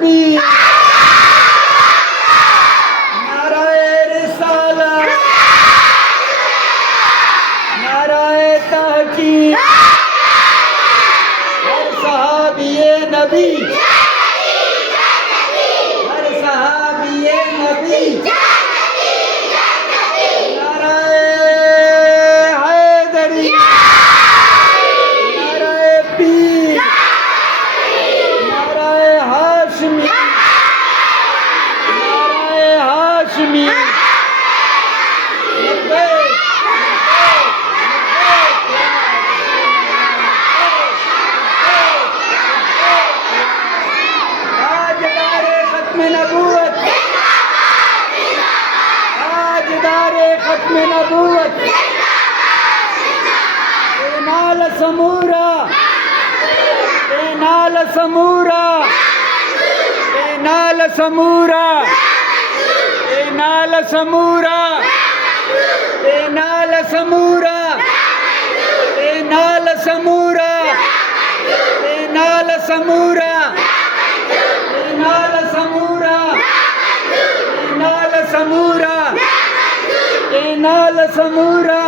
नबी नाराए रिसालत नाराए तहकीक हर सहाबिये नबी हर सहाबिये नबी नाराए हैदरी नाराए पीर नाराए हाशमी नाराए हाशमी ताजदारे खत्म नबूवत ताजदारे खत्म नबूवत नाल समूरा नाल समूरा नाल समूरा नाल समूरा नाल समूरा नाल समूरा नाल समूरा नाल समूरा नाल समूरा नाल समूरा